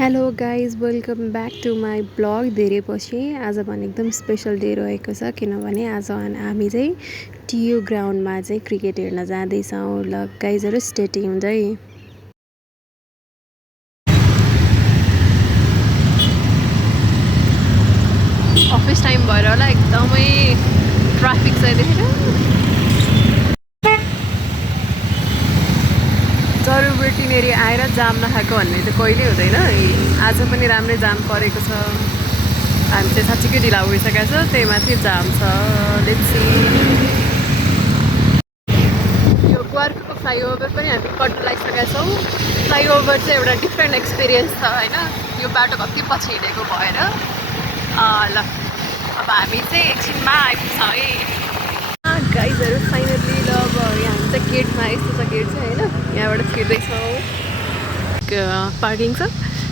Hello guys welcome back to my blog धेरै पछि आज भने एकदम स्पेसल डे रहेको छ किनभने आज हामी चाहिँ टियु ग्राउन्डमा चाहिँ क्रिकेट हेर्न जाँदैछौँ। ल गाइजहरू स्टे ट्युन्ड है। अफिस टाइम भएर होला एकदमै ट्राफिक छ देखेर। जरुबेटिनेरी आएर जाम नखाएको भन्ने चाहिँ कहिले हुँदैन। आज पनि राम्रै जाम परेको छ। हामी चाहिँ साँच्चीकै ढिला भइसकेको छ, त्यही माथि जाम छ। Let's see. यो क्वार्कको फ्लाइओभर पनि हामी कट लगाइसकेका छौँ। फ्लाइओभर चाहिँ एउटा डिफ्रेन्ट एक्सपिरियन्स छ होइन, यो बाटो कति पछि हिँडेको भएर। ल अब हामी चाहिँ एकछिनमा आइपुग्छौँ है। गाइजहरू फाइनल्ली ल अब यहाँ हामी चाहिँ गेटमा यस्तो छ गेट चाहिँ होइन, यहाँबाट छिर्दैछौँ। पार्किङ छ,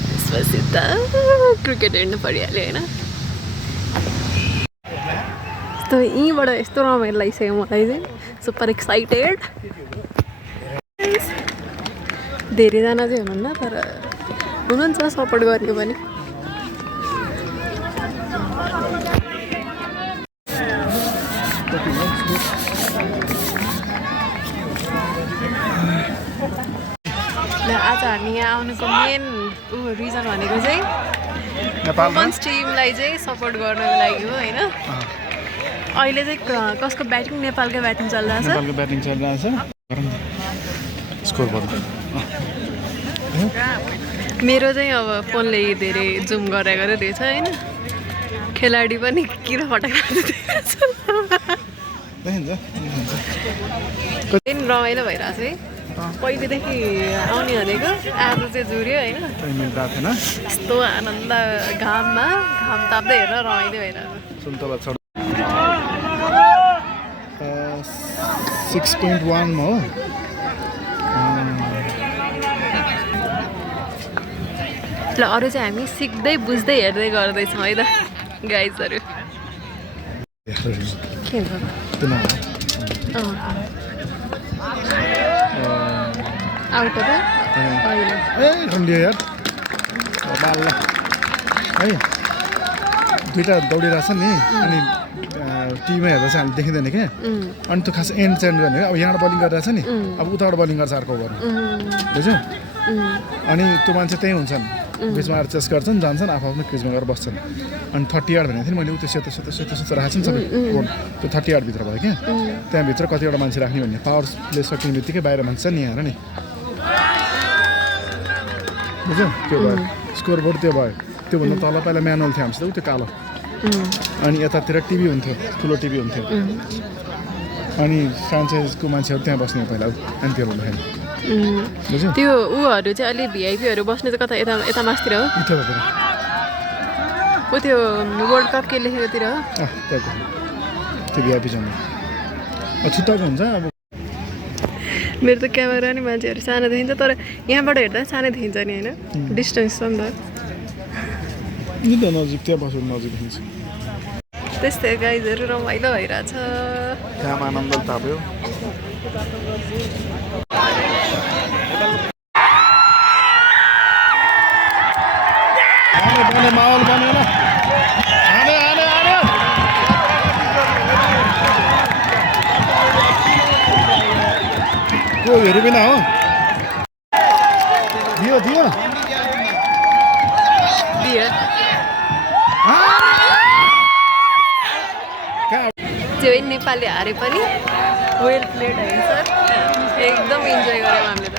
त्यसपछि त क्रिकेट हेर्नु परिहाल्यो होइन। यस्तो यहीँबाट यस्तो रमाइलो लागिसक्यो मलाई चाहिँ, सुपर एक्साइटेड। धेरैजना चाहिँ हुनुहुन्न तर हुनुहुन्छ सपोर्ट गर्ने पनि। आज हामी यहाँ आउनुको मेन रिजन भनेको चाहिँ वुमन्स टिमलाई चाहिँ सपोर्ट गर्नको लागि हो होइन। अहिले चाहिँ कसको ब्याटिङ? नेपालकै ब्याटिङ चलिरहेछ। मेरो चाहिँ अब फोनले धेरै जुम गरेको रहेछ होइन। खेलाडी पनि किरा फटाएको रमाइलो भइरहेछ है। पहिलेदेखि आउने भनेको आज चाहिँ जुर्यो होइन। यस्तो आनन्द घाम ताप्दै हेरेर रमाइलो भइरहेछ। 6.1 हो। ल अरू चाहिँ हामी सिक्दै बुझ्दै हेर्दै गर्दैछौँ है त गाइजहरू। के आउट हो यार बाल्ला है। दुईवटा दौडिरहेछ नि अनि टिममा हेर्दा चाहिँ हामी देखिँदैन क्या। अनि त्यो खास एन्ड चेन्ज गर्ने अब यहाँबाट बलिङ गरिरहेछ नि, अब उताबाट बलिङ गर्छ अर्को गर्नु बुझ्यौ। अनि त्यो मान्छे त्यहीँ हुन्छन्, बिचमा आएर चेस गर्छन्, जान्छन्, आफ्नो क्रिजमा गएर बस्छन्। अनि 30 यार्ड भनेको थिएँ नि मैले, त्यो सेतो राखेको छ नि सबै कोड, त्यो 30 यार्डभित्र भयो क्या। त्यहाँभित्र कतिवटा मान्छे राख्ने भन्ने पावर प्ले सकिने बित्तिकै बाहिर मान्छे छ नि यहाँ नि बुझ्यौ। त्यो भयो स्कोर बोर्ड, त्यो भयो। त्योभन्दा तल पहिला म्यानुअल थियो हामीसित त्यो कालो, अनि यतातिर टिभी हुन्थ्यो, ठुलो टिभी हुन्थ्यो। अनि फ्रान्चाइजको मान्छेहरू त्यहाँ बस्ने पहिला एनपिएल हुँदाखेरि बुझ्यौ। त्यो ऊहरू चाहिँ अलि भिआइपीहरू बस्ने चाहिँ कता यता मासतिर हो, ऊ त्यो वर्ल्ड कप के लेखेकोतिर हो त्यो भिआइपी जानु छुट्टाएको हुन्छ। अब मेरो त क्यामेरा नि मान्छेहरू सानो देखिन्छ तर यहाँबाट हेर्दा सानो देखिन्छ नि होइन, डिस्टेन्स छ नि त नजिक, त्यहाँ बस्नु नजिक देखिन्छ। त्यस्तै गाइजहरू रमाइलो भइरहेछ। काम आनन्द ताप्यो। माहौल बनेन त्यो हेरी बिना हो। दियो त्यो नेपाली हारे पनि वेल प्लेड होइन सर, एकदम इन्जोय गऱ्यौँ हामीले त।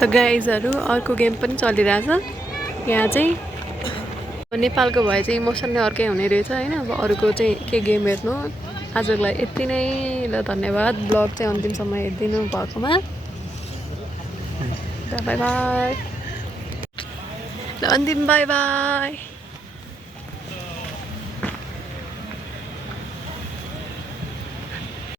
त गाइजहरू अर्को गेम पनि चलिरहेछ यहाँ चाहिँ। नेपालको भए चाहिँ इमोसन नै अर्कै हुने रहेछ होइन। अब अरूको चाहिँ के गेम हेर्नु। आजको लागि यति नै, ल धन्यवाद ब्लग चाहिँ अन्तिमसम्म हेरिदिनु भएकोमा। By by. ल अन्तिम बाई बाई।